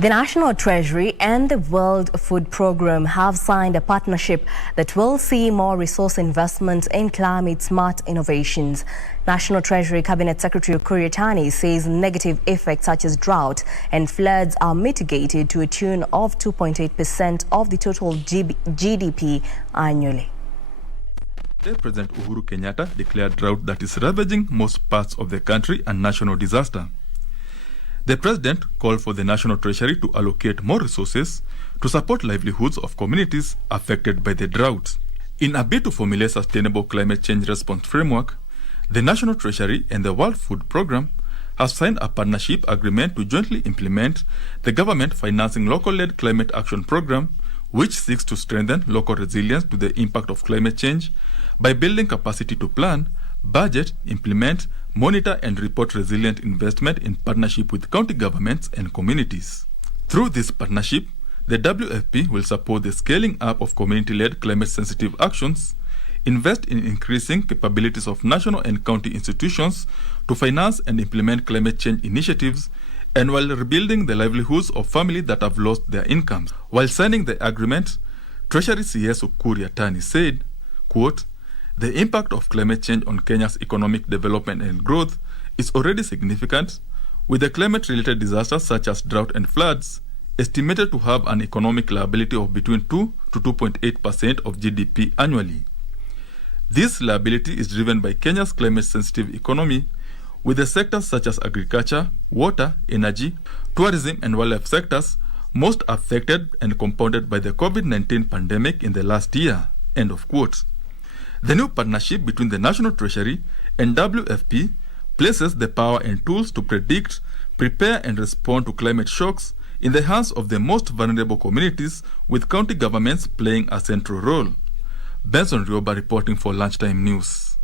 The National Treasury and the World Food Programme have signed a partnership that will see more resource investment in climate-smart innovations. National Treasury Cabinet Secretary Ukur Yatani says negative effects such as drought and floods are mitigated to a tune of 2.8% of the total GDP annually. President Uhuru Kenyatta declared drought that is ravaging most parts of the country a national disaster. The president called for the National Treasury to allocate more resources to support livelihoods of communities affected by the drought. In a bid to formulate a sustainable climate change response framework, the National Treasury and the World Food Programme have signed a partnership agreement to jointly implement the government financing local-led climate action program, which seeks to strengthen local resilience to the impact of climate change by building capacity to plan, budget, implement, monitor and report resilient investment in partnership with county governments and communities. Through this partnership, the WFP will support the scaling up of community-led climate-sensitive actions, invest in increasing capabilities of national and county institutions to finance and implement climate change initiatives, and while rebuilding the livelihoods of families that have lost their incomes. While signing the agreement, Treasury CS Ukur Yatani said, quote, "The impact of climate change on Kenya's economic development and growth is already significant, with the climate-related disasters such as drought and floods estimated to have an economic liability of between 2 to 2.8% of GDP annually. This liability is driven by Kenya's climate-sensitive economy, with the sectors such as agriculture, water, energy, tourism and wildlife sectors most affected and compounded by the COVID-19 pandemic in the last year." End of quote. The new partnership between the National Treasury and WFP places the power and tools to predict, prepare and respond to climate shocks in the hands of the most vulnerable communities, with county governments playing a central role. Benson Rioba reporting for Lunchtime News.